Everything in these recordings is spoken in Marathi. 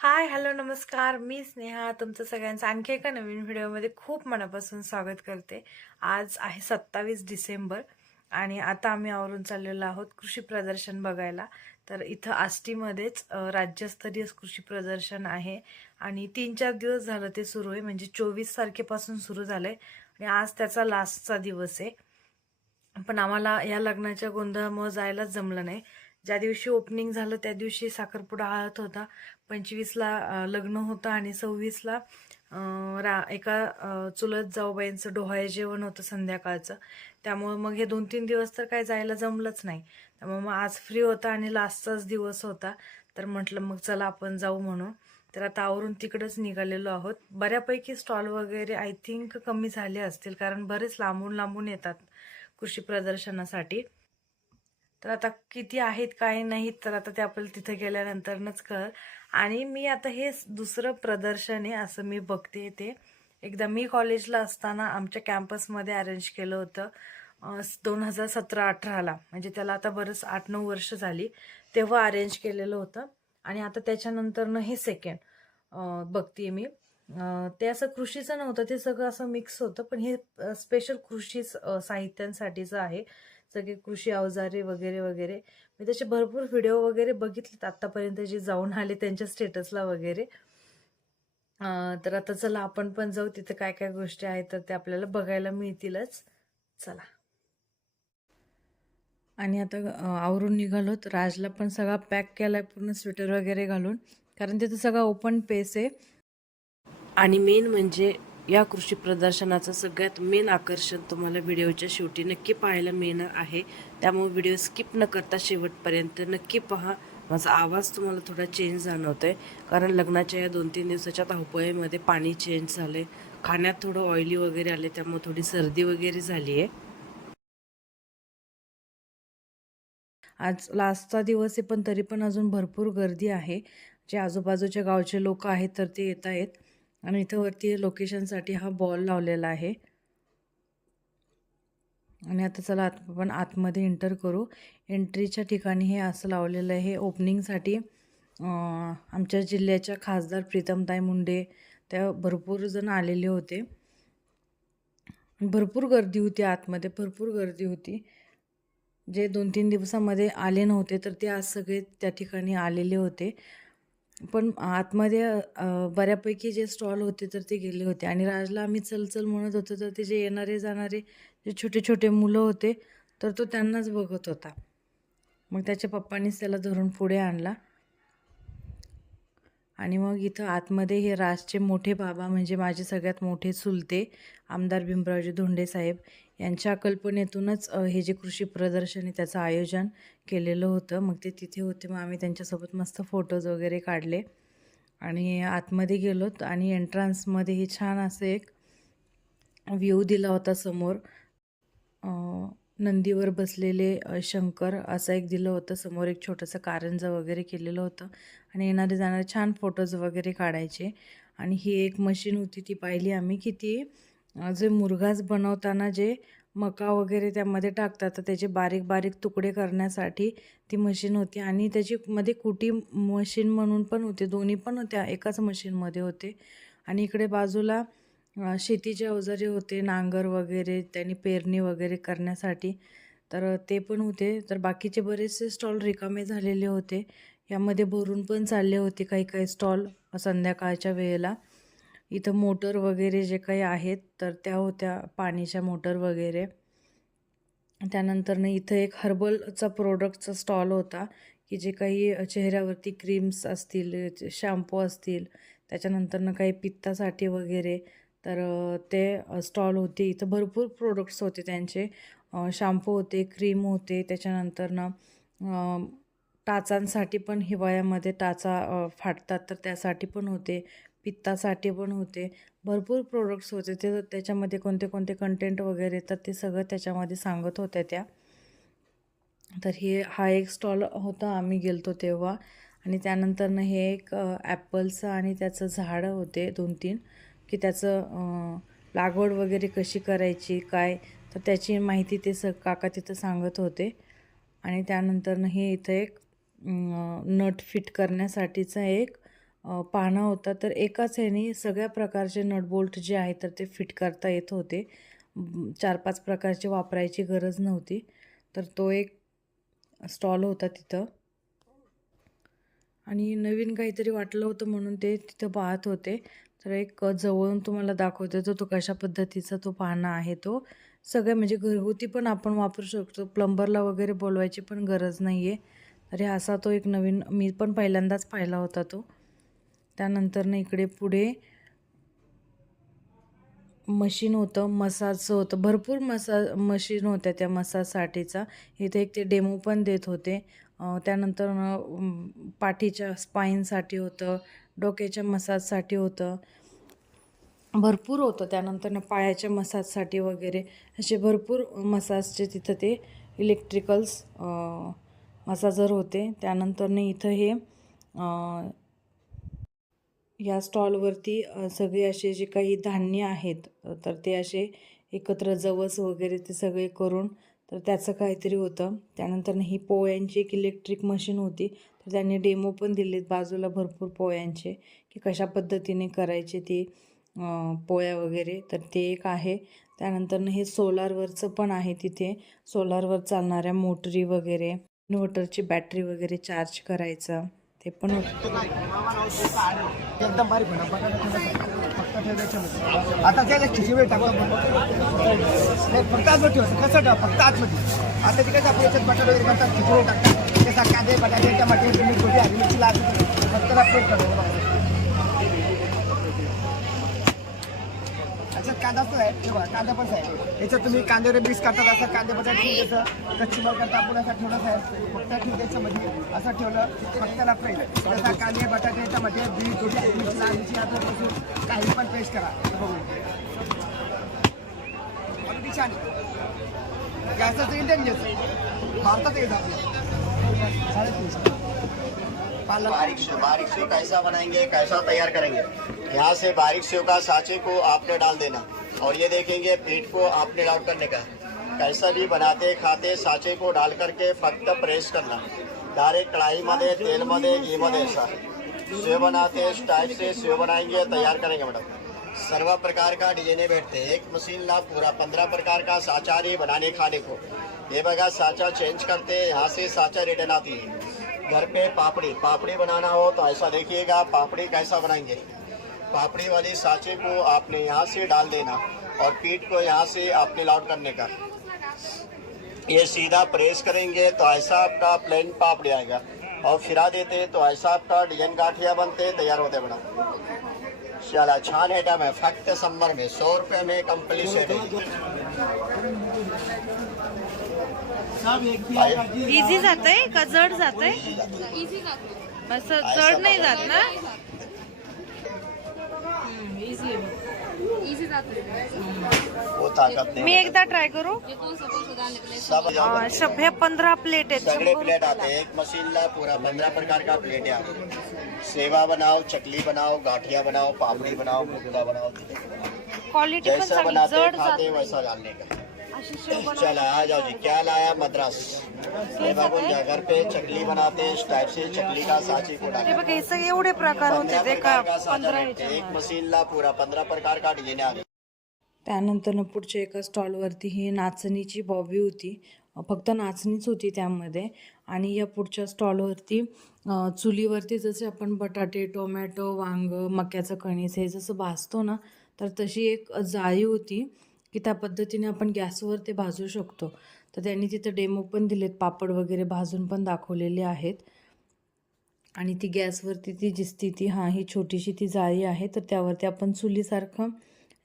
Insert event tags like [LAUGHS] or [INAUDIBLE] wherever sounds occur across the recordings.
हाय हॅलो नमस्कार. मी स्नेहा. तुमचं सगळ्यांचं आणखी एका नवीन व्हिडिओमध्ये खूप मनापासून स्वागत करते. आज आहे सत्तावीस डिसेंबर आणि आता आम्ही आवरून चाललेलो आहोत कृषी प्रदर्शन बघायला. तर इथं आष्टीमध्येच राज्यस्तरीय कृषी प्रदर्शन आहे आणि तीन चार दिवस झालं ते सुरू आहे. म्हणजे चोवीस तारखेपासून सुरू झालं आहे आणि आज त्याचा लास्टचा दिवस आहे. पण आम्हाला या लग्नाच्या गोंधळामुळे जायलाच जमलं नाही. ज्या दिवशी ओपनिंग झालं त्या दिवशी साखरपुडा हळद होता. पंचवीसला लग्न होतं आणि सव्वीसला रा एका चुलत जाऊबाईंचं डोहाळे जेवण होतं संध्याकाळचं. त्यामुळं मग हे दोन तीन दिवस तर काय जायला जमलंच नाही. त्यामुळं मग आज फ्री होता आणि लास्टचाच दिवस होता. तर म्हटलं मग चला आपण जाऊ म्हणून. तर आता आवरून तिकडंच निघालेलो आहोत. बऱ्यापैकी स्टॉल वगैरे आय थिंक कमी झाले असतील. कारण बरेच लांबून लांबून येतात कृषी प्रदर्शनासाठी. तर आता किती आहेत काय नाहीत तर आता ते आपल्याला तिथे गेल्यानंतरनच कळ. आणि मी आता हे दुसरं प्रदर्शन आहे असं मी बघते ते. एकदा मी कॉलेजला असताना आमच्या कॅम्पसमध्ये अरेंज केलं होतं दोन हजार सतरा अठराला. म्हणजे त्याला आता बरंच आठ नऊ वर्ष झाली तेव्हा अरेंज केलेलं होतं. आणि आता त्याच्यानंतरनं हे सेकंड बघते मी. ते असं कृषीचं नव्हतं ते सगळं असं मिक्स होतं. पण हे स्पेशल कृषी साहित्यांसाठीचं आहे. सगळे कृषी अवजारे वगैरे वगैरे. मी तसे भरपूर व्हिडिओ वगैरे बघितलेत आत्तापर्यंत जे जाऊन आले त्यांच्या स्टेटसला वगैरे. तर आता चला आपण पण जाऊ तिथे काय काय गोष्टी आहेत तर ते आपल्याला बघायला मिळतीलच. चला. आणि आता आवरून निघालोत राजला पण सगळा पॅक केलाय पूर्ण स्वेटर वगैरे घालून. कारण तिथं सगळा ओपन पेस आहे. आणि मेन म्हणजे या कृषी प्रदर्शनाचं सगळ्यात मेन आकर्षण तुम्हाला व्हिडिओच्या शेवटी नक्की पाहायला मिळणार आहे. त्यामुळे व्हिडिओ स्किप न करता शेवटपर्यंत नक्की पहा. माझा आवाज तुम्हाला थोडा चेंज जाणवतो आहे कारण लग्नाच्या या दोन तीन दिवसाच्या धावपळीमध्ये पाणी चेंज झालंय. खाण्यात थोडं ऑइली वगैरे आले त्यामुळे थोडी सर्दी वगैरे झाली आहे आज लास्टचा दिवस आहे पण तरी पण अजून भरपूर गर्दी आहे. जे आजूबाजूच्या गावचे लोक आहेत तर ते येत आहेत आणि इथं वरती लोकेशनसाठी हा बॉल लावलेला आहे. आणि आता चला आत आपण आतमध्ये एंटर करू. एंट्रीच्या ठिकाणी हे असं लावलेलं आहे. ओपनिंगसाठी आमच्या जिल्ह्याच्या खासदार प्रीतमताई मुंडे त्या भरपूर जण आलेले होते. भरपूर गर्दी होती आतमध्ये भरपूर गर्दी होती. जे दोन तीन दिवसामध्ये आले नव्हते तर ते आज सगळे त्या ठिकाणी आलेले होते. पण आतमध्ये बऱ्यापैकी जे स्टॉल होते तर ते गेले होते. आणि राजला आम्ही चल चल म्हणत होतो तर ते जे येणारे जाणारे जे छोटे छोटे मुलं होते तर तो त्यांनाच बघत होता. मग त्याच्या पप्पांनीच त्याला धरून पुढे आणला. आणि मग इथं आतमध्ये हे राजचे मोठे बाबा म्हणजे माझे सगळ्यात मोठे चुलते आमदार भीमरावजी धोंडे साहेब यांच्या कल्पनेतूनच हे जे कृषी प्रदर्शन आहे त्याचं आयोजन केलेलं होतं. मग ते तिथे होते मग आम्ही त्यांच्यासोबत मस्त फोटोज वगैरे काढले आणि आतमध्ये गेलोत आणि एंट्रान्समध्ये हे छान असं एक व्ह्यू दिला होता समोर. नंदीवर बसलेले शंकर असं एक दिलं होतं. समोर एक छोटंसं कारंजं वगैरे केलेलं होतं. आणि येणारे जाणारे छान फोटोज वगैरे काढायचे. आणि ही एक मशीन होती ती पाहिली आम्ही की ती जे मुरघास बनवताना जे मका वगैरे त्यामध्ये टाकतात तर त्याचे बारीक बारीक तुकडे करण्यासाठी ती मशीन होती. आणि त्याची मध्ये कुटी मशीन म्हणून पण होते. दोन्ही पण होत्या एकाच मशीनमध्ये होते. आणि इकडे बाजूला शेतीचे अवजारे होते नांगर वगैरे त्यांनी पेरणी वगैरे करण्यासाठी. तर ते पण होते. तर बाकीचे बरेचसे स्टॉल रिकामे झालेले होते. यामध्ये भरून पण चालले होते काही काही स्टॉल संध्याकाळच्या वेळेला. इथं मोटर वगैरे जे काही आहेत तर त्या होत्या पाणीच्या मोटर वगैरे. त्यानंतरनं इथं एक हर्बलचा प्रोडक्टचा स्टॉल होता की जे काही चेहऱ्यावरती क्रीम्स असतील शॅम्पू असतील त्याच्यानंतरनं काही पित्तासाठी वगैरे. तर ते स्टॉल होते. इथं भरपूर प्रोडक्ट्स होते त्यांचे. शॅम्पू होते क्रीम होते. त्याच्यानंतरनं ना टाचांसाठी पण हिवाळ्यामध्ये टाचा फाटतात तर त्यासाठी पण होते. पित्तासाठी पण होते. भरपूर प्रोडक्ट्स होते. ते त्याच्यामध्ये कोणते कोणते कंटेंट वगैरे तर ते सगळं त्याच्यामध्ये सांगत होत्या त्या. तर हे हा एक स्टॉल होता. आम्ही गेलतो तेव्हा. आणि त्यानंतरनं हे एक ॲपलचं आणि त्याचं झाडं होते दोन तीन की त्याचं लागवड वगैरे कशी करायची काय? तर त्याची माहिती ते स काका तिथं सांगत होते. आणि त्यानंतरनं हे इथं एक नट फिट करण्यासाठीचा एक पानं होता. तर एकाच ह्याने सगळ्या प्रकारचे नटबोल्ट जे आहेत तर ते फिट करता येत होते. चार पाच प्रकारचे वापरायची गरज नव्हती. तर तो एक स्टॉल होता तिथं. आणि नवीन काहीतरी वाटलं होतं म्हणून ते तिथं पाहत होते. तर एक जवळून तुम्हाला दाखवते तर तो कशा पद्धतीचा तो पाहणा आहे तो. सगळे म्हणजे घरगुती पण आपण वापरू शकतो. प्लंबरला वगैरे बोलवायची पण गरज नाही आहे अरे असा तो एक नवीन मी पण पहिल्यांदाच पाहिला होता तो. त्यानंतरनं इकडे पुढे मशीन होतं मसाजचं होतं. भरपूर मसा मशीन होत्या त्या मसाजसाठीचा. इथे एक ते डेमो पण देत होते. त्यानंतर पाठीच्या स्पाईनसाठी होतं. डोक्याच्या मसाजसाठी होतं. भरपूर होतं त्यानंतर पायाच्या मसाजसाठी वगैरे. असे भरपूर मसाजचे तिथं ते इलेक्ट्रिकल्स मसाजर होते. त्यानंतरनं इथं हे या स्टॉलवरती सगळे असे जे काही धान्य आहेत तर ते असे एकत्र जवस वगैरे ते सगळे करून तर त्याचं काहीतरी होतं. त्यानंतर ही पोळ्यांची एक इलेक्ट्रिक मशीन होती. तर त्यांनी डेमो पण दिलेत. बाजूला भरपूर पोळ्यांचे की कशा पद्धतीने करायचे ते पोळ्या वगैरे. तर ते एक आहे. त्यानंतरनं हे सोलारवरचं पण आहे तिथे. सोलारवर चालणाऱ्या मोटरी वगैरे इन्व्हर्टरची बॅटरी वगैरे चार्ज करायचं. ते पण होतं. एकदम आता त्याला वेळ टाकतो नाही फक्त आतमध्ये ठेवायचं कसं ठेवा? फक्त आजमध्ये आता तिकडे आपण याच्यात बटाटा वगैरे करतात खिचडी टाकतात. त्याचा कांदे बटाटे टमाटे तुम्ही थोडी हरी मिरची फक्त प्लेट करावं कांदा ठेवा कांदा पण आहे. याच्यात तुम्ही मिक्स करतात असं कांदे बटाटे कच्ची माल करता आपण असं ठेवलं आहे फक्त ठेवून त्याच्यामध्ये असं ठेवलं, फक्त फ्राय जसा कांदे, बटाटे टमाटे बीट थोडी मिरची अद्रक काही पण पेस्ट करा. क्वालिटी छान इंडियन भारतात येतं बारीक सेव बारीक सेव कैसा बनाएँगे, कैसा तैयार करेंगे? यहाँ से बारीक सेव का साँचे को आपने डाल देना। और ये देखेंगे पीठ को आपने डाउट करने का। कैसा भी बनाते, खाते, साचे को डाल करके फक्त प्रेस करना। डायरेक्ट कढ़ाई मध्ये तेल मध्ये घी मध्ये ऐसा। सेव बनाते इस टाइप से सेव बनाएँगे, तैयार करेंगे मैडम सर्व प्रकार का डिजाइने हैं एक मशीन ला पूरा, पंद्रह प्रकार का साचा रही बनाने खाने को। ये बघा साँचा चेंज करते, यहाँ से साचा रिटर्न आती है। घर पे पापड़ी पापड़ी बनाना हो तो ऐसा देखिएगा, पापड़ी कैसा बनाएँगे। पापड़ी वाले सांचे को आपने यहाँ से डाल देना और पीठ को यहाँ से आपने लॉट करने का। ये सीधा प्रेस करेंगे तो ऐसा आपका प्लेन पापड़ी आएगा। और फिरा देते तो ऐसा आपका डिज़ाइन गाठिया बनते तैयार होते बना चला छान आइटम है फक्त संबर में सौ रुपये में कंप्लीट सेट है इझी जातंय का जड जातंय असं जड नाही जात ना। वो ताकत मी एकदा ट्राय करू? सब अं, पंद्रह पंधरा प्लेट आहेत सगळे प्लेट आते हैं। एक मशीन ला पूरा पंद्रह प्रकार का प्लेट है। सेवा बनाओ चकली बनाओ गाठिया बनाओ पापड़ी बनाओ मुर्गा बनाओ। क्वालिटी जैसा बनाते जड खाते वैसा डालने का। चला आ जाओ जी क्या लाया मद्रास? घर पे चकली बनाते हैं इस टाइप से चकली का सांचे को ते डालते बघ हे सगळे एवढे प्रकार होते प्रकार का साँचा पंधरा भेटते एक ह्याच्यामध्ये मशीन ला पूरा पंद्रह प्रकार का डिजाइन आ गई त्यानंतर पुढच्या एका स्टॉलवरती ही नाचणीची बॉबी होती. फक्त नाचणीच होती त्यामध्ये. आणि या पुढच्या स्टॉलवरती चुलीवरती जसे आपण बटाटे टोमॅटो वांग मक्याचं कणीस हे जसं भाजतो ना तर तशी एक जाळी होती. की त्या पद्धतीने आपण गॅसवर ते भाजू शकतो. तर त्यांनी तिथं डेमो पण दिलेत पापड वगैरे भाजून पण दाखवलेले आहेत. आणि ती गॅसवरती ती दिसती ती हां ही छोटीशी ती जाळी आहे तर त्यावरती आपण चुलीसारखं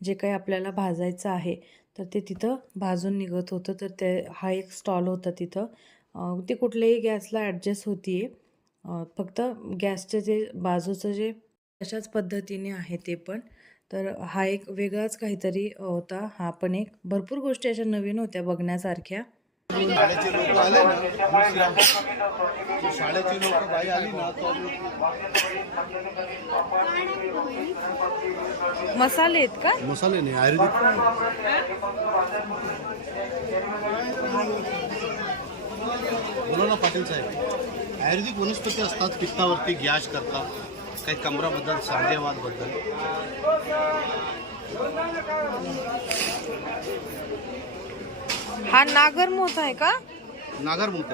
जे काही आपल्याला भाजायचं आहे तर ते तिथं भाजून निघत होतं. तर ते हा एक स्टॉल होता तिथं. ते कुठल्याही गॅसला ॲडजस्ट होती आहे फक्त गॅसचे जे बाजूचं जे अशाच पद्धतीने आहे ते पण. तर हा एक वेगळाच काहीतरी होता. हा पण एक भरपूर गोष्टी अशा नवीन होत्या बघण्यासारख्या. शाळेचे लोक आले ना ती शाळेची लोक बाई आली ना तो मसाले आहेत का? मसाले नाही आयुर्वेदिक बोला ना पाटील साहेब. आयुर्वेदिक वनस्पती असतात पित्तावरती गॅस करतात. काही कमराबद्दल सांधेवादबद्दल हा नागर मोठ आहे का? नागर मुक्त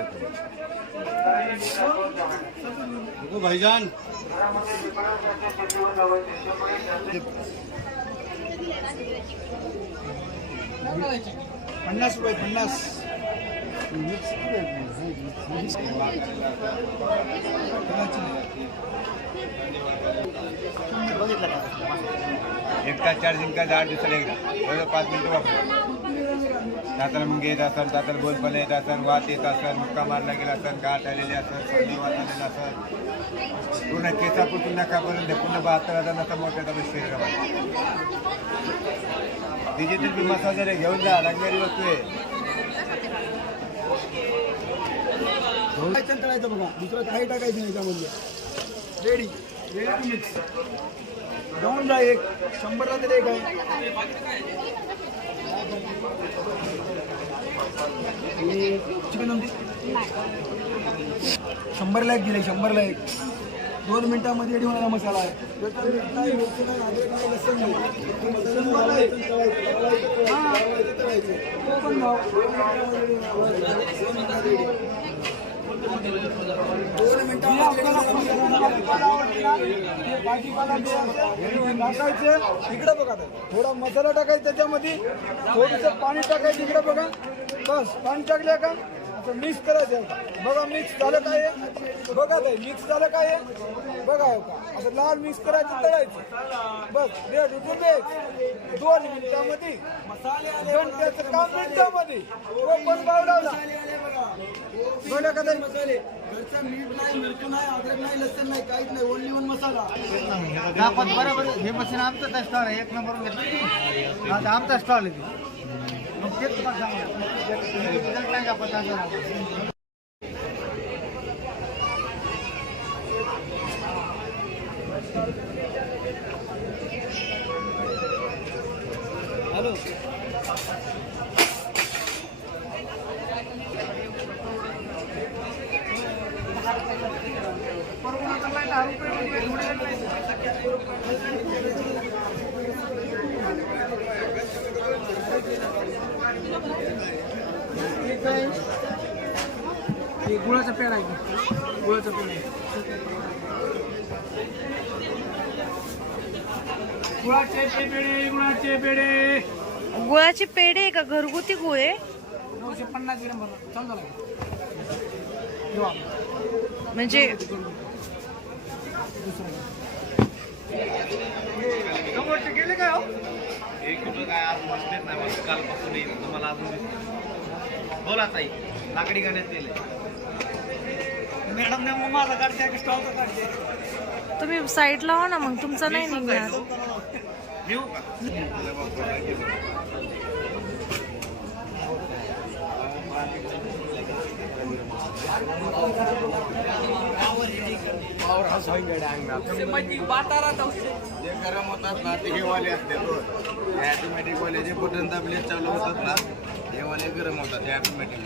देखो भाईजान. पन्नास रुपये पन्नास. बघितलं का एकटा चार्जिंग का दहा दिवसाला एकदा. बरोबर पाच मिनिटं वापर. दाताला मग येत असेल दाताला बोलपण येत असेल वात येत असेल मुक्का मारला गेला असेल गाठ आलेली असेल संधी वात आलेला असेल पूर्ण केसापासून नकापर्यंत पूर्ण बहात्तर हजार नसा मोठ्या डबे शरीरामध्ये डिजिटल बी मसाज रे घेऊन जा लागणारी वस्तू आहे. बघा दुसरं काही टाकायचं नाही त्यामध्ये रेडी रेडी टू मिक्स दोन जा एक. शंभरला तरी एक आहे. चिकन शंभरला एक दिले शंभरला एक. दोन मिनिटामध्ये रेडी होणारा मसाला आहे. दोन टाकायचे इकडे बघा. थोडा मसाला टाकायचा त्याच्यामध्ये. थोडंसं पाणी टाकायचं इकडे बघा. बस पाणी टाकले का? असं मिक्स करायचं आहे. बघा मिक्स झालं काय आहे? बघा ते मिक्स झालं काय आहे? बघा का असं लाल मिक्स करायचं तळायचं. बस रेड उठून द्यायचं. दोन मिनिटामध्ये. घंट्याचं काम मिनिटामध्ये. भाव लावला. बघा का ताई? घरचा मीठ नाही मिरची नाही अद्रक नाही लसण नाही काहीच नाही ओनली वन मसाला. बरोबर हे मशीन आमचं स्टॉल आहे. एक नंबर घेतलं. आमचा स्टॉल आहे. ते. मग तेच तुम्हाला सांगतो. तुम्ही result नाही का पत्ता करा. हे गुळाचा पेड आहे. गुळाचा पेड आहे. गुळाचे पेढे गुळाचे पेढे. गुळाचे पेढे आहे का? घरगुती गुळ आहे? नऊशे पन्नास ग्रॅम भरला. चालू झाला. म्हणजे गेले काय हो? एक काय आज बसलेच नाही मला कालपासून येईल. तुम्हाला अजून दिसतो बोला ताई लाकडी गाण्यात दिले मॅडम ने माझा काढते की स्टॉलचा काढते तुम्ही साईड लावा ना मग तुमचा नाही निघणार. घेऊ जे गरम होतात ना ते हेवाले असते ऑटोमॅटिक वाले जे बटन दाबले चालू होतात ना हेवाले गरम होतात ते ऑटोमॅटिक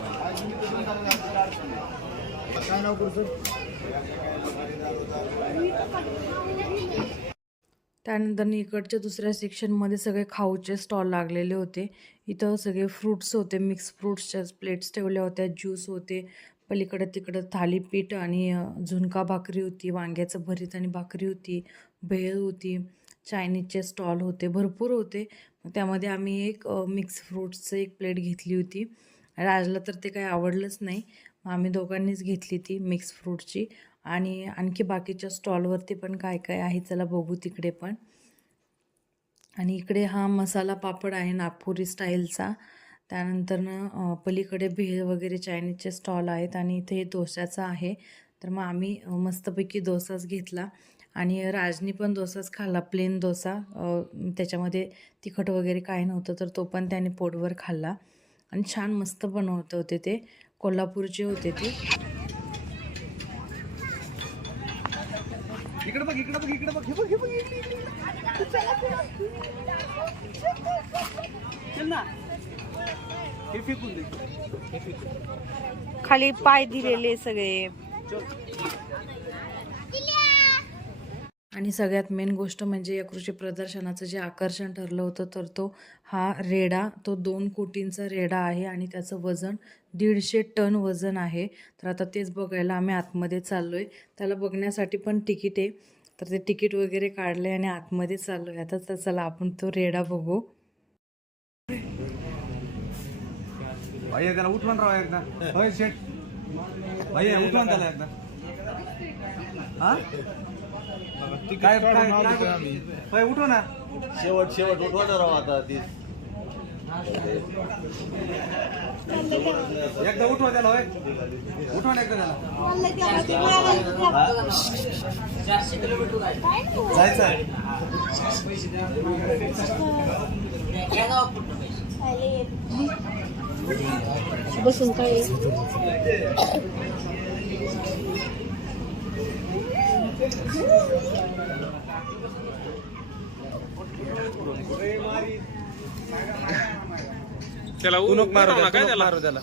त्यानंतर इकडच्या दुसऱ्या सेक्शनमध्ये सगळे खाऊचे स्टॉल लागलेले होते. इथं सगळे फ्रूट्स होते मिक्स फ्रूट्सच्या प्लेट्स ठेवल्या होत्या ज्यूस होते. पलीकडं तिकडं थालीपीठ आणि झुणका भाकरी होती वांग्याचं भरीत आणि भाकरी होती भेळ होती. चायनीजचे स्टॉल होते भरपूर होते. त्यामध्ये आम्ही एक मिक्स फ्रूट्सचं एक प्लेट घेतली होती. राजला तर ते काही आवडलंच नाही. मग आम्ही दोघांनीच घेतली ती मिक्स फ्रूटची. आणि आणखी बाकीच्या स्टॉलवरती पण काय काय आहे चला बघू तिकडे पण. आणि इकडे हा मसाला पापड आहे नागपुरी स्टाईलचा. त्यानंतरनं पलीकडे भेळ वगैरे चायनीजचे स्टॉल आहेत आणि इथे डोश्याचा आहे. तर मग आम्ही मस्तपैकी डोसाच घेतला. आणि राजनी पण डोसाच खाल्ला प्लेन डोसा. अ, त्याच्यामध्ये तिखट वगैरे काय नव्हतं तर तो पण त्याने पोटभर खाल्ला. आणि छान मस्त बनवत होते ते. कोल्हापूरचे होते ते. इकडे बघ इकडे बघ आणि सगळ्यात मेन गोष्ट म्हणजे या कृषी प्रदर्शनाचं जे आकर्षण ठरलं होतं तर तो हा रेडा तो दोन कोटींचा रेडा आहे आणि त्याचं वजन दीडशे टन वजन आहे. तर आता तेच बघायला आम्ही आतमध्ये चाललो आहे त्याला बघण्यासाठी पण तिकीट आहे. तर ते तिकीट वगैरे काढले आणि आतमध्ये चाललो आहे आता तर चला आपण तो रेडा बघू. भाई राहा एकदा. होय शेट भाई त्याला एकदा. काय काय काय- होय उठव ना. शेवट शेवट उठवा राव आता ती एकदा उठवा त्याला होय. उठवा ना एकदा त्याला. जायचं त्याला उनक मारू काय त्याला? त्याला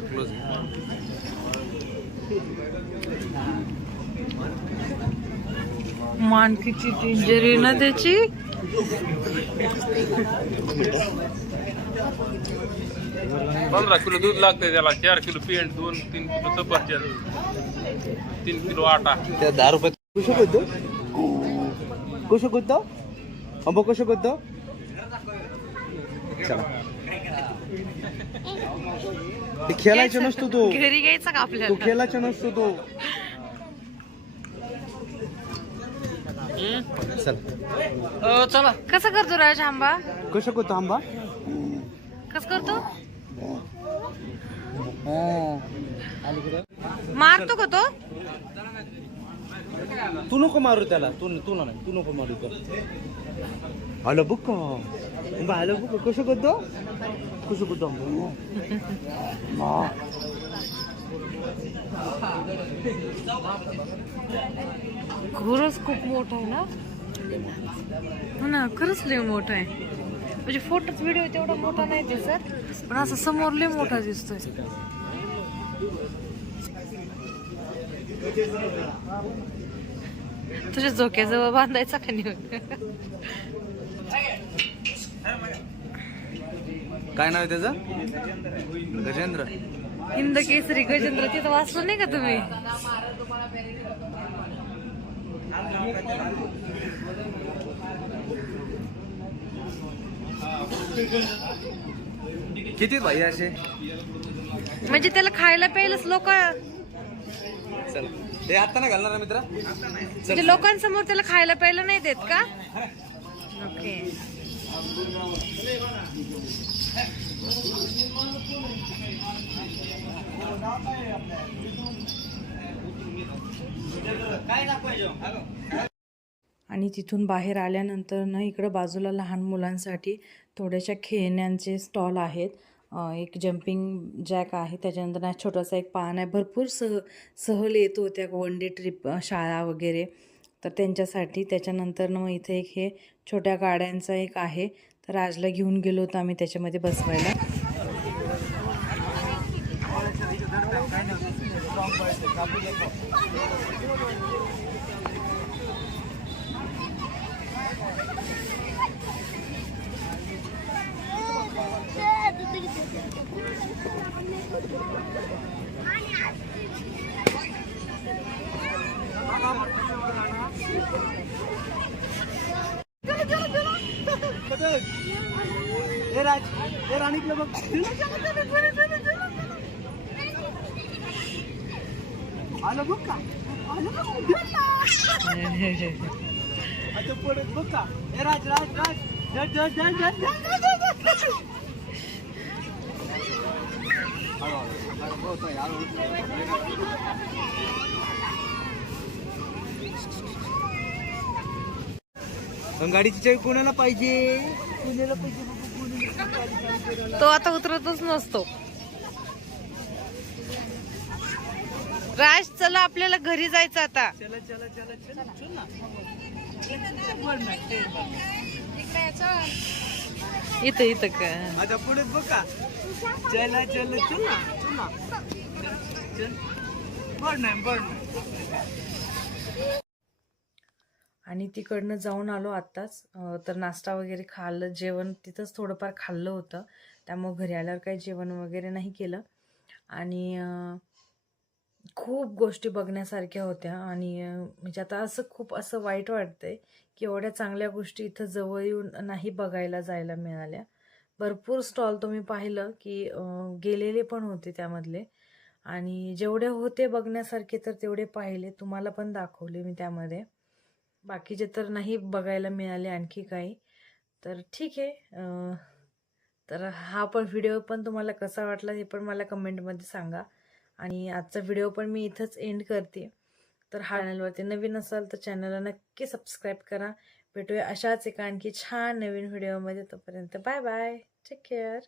क्लोज मानकीची इंजरी जरी ना त्याची? पंधरा किलो दूध लागतंय त्याला चार किलो पेंट दोन तीन किलो सफरचंद तीन किलो आटा. त्या दहा रुपये कुशो करतो कुशो करतो अंबो कुशो करतो चला. ते खेळायचं नसतो तो. घरी घ्यायचा का तो आपल्याला खेळायचा नसतो तो. चल. कसं करतो राज आंबा? कसं करतो आंबा? कसं करतो? मारतो का तो? तू नको मारू त्याला. तू तू नाही तू नको मारू त्याला हॅलो बुक हॅलो बुक कसं करतो? कसं करतो आंबा? [LAUGHS] खरंच खूप मोठा आहे ना? हो ना खरंच लय मोठा आहे. म्हणजे फोटोच व्हिडिओ तेवढा मोठा नाही दिसत पण असं समोर लय मोठा दिसतोय. तुझ्या झोक्याजवळ बांधायचा का नाही? काय नाव आहे त्याचं? गजेंद्र. हिंद केसरी गजेंद्र तिथं वाचलं नाही का तुम्ही? किती भाई असे? म्हणजे त्याला खायला प्यायलाच लोक चल. हे आता नाही घालणार मित्रा? म्हणजे लोकांसमोर त्याला खायला प्यायला नाही देत का? ओके. आणि तिथून बाहेर आल्यानंतर ना इकडं बाजूला लहान मुलांसाठी थोड्याशा खेळण्यांचे स्टॉल आहेत. एक जम्पिंग जॅक आहे. त्याच्यानंतर ना छोटासा एक पान आहे. भरपूर सह सहल येत होत्या वन डे ट्रिप शाळा वगैरे. तर त्यांच्यासाठी त्याच्यानंतर मग इथे एक हे छोट्या गाड्यांचा एक आहे. तर राजला घेऊन गेलो होतो आम्ही त्याच्यामध्ये बसवायला. राज हे राणीतलं बघ आलं बघ का आलं आता पडत बघ का. राज राज राज. गाडीची चावी कोणाला पाहिजे? कोणाला पाहिजे? तो आता उतरतच नसतो. राज चला आपल्याला घरी जायचं आता. चला चला चला चला चल ना. इथं इथं का? आता पुढे बघ का. चला चला चल ना चल. ना बरं नाही बरं नाही आणि तिकडनं जाऊन आलो आत्ताच. तर नाश्ता वगैरे खाल्लं जेवण तिथंच थोडंफार खाल्लं होतं. त्यामुळं घरी आल्यावर काही जेवण वगैरे नाही केलं. आणि खूप गोष्टी बघण्यासारख्या होत्या आणि म्हणजे आता असं खूप असं वाईट वाटतंय की एवढ्या चांगल्या गोष्टी इथं जवळ येऊन नाही बघायला जायला मिळाल्या. भरपूर स्टॉल तुम्ही पाहिलं की गेलेले पण होते त्यामधले. आणि जेवढे होते बघण्यासारखे तर तेवढे पाहिले. तुम्हाला पण दाखवले मी त्यामध्ये. बाकीचे तर नाही बघायला मिळाले आणखी काही. तर ठीक आहे तर हा पण व्हिडिओ पण तुम्हाला कसा वाटला हे पण मला कमेंटमध्ये सांगा. आणि आजचा व्हिडिओ पण मी इथंच एंड करते. तर हा चॅनलवरती नवीन असाल तर चॅनलला नक्की सबस्क्राईब करा. भेटूया अशाच एका आणखी छान नवीन व्हिडिओमध्ये तोपर्यंत बाय बाय टेक केअर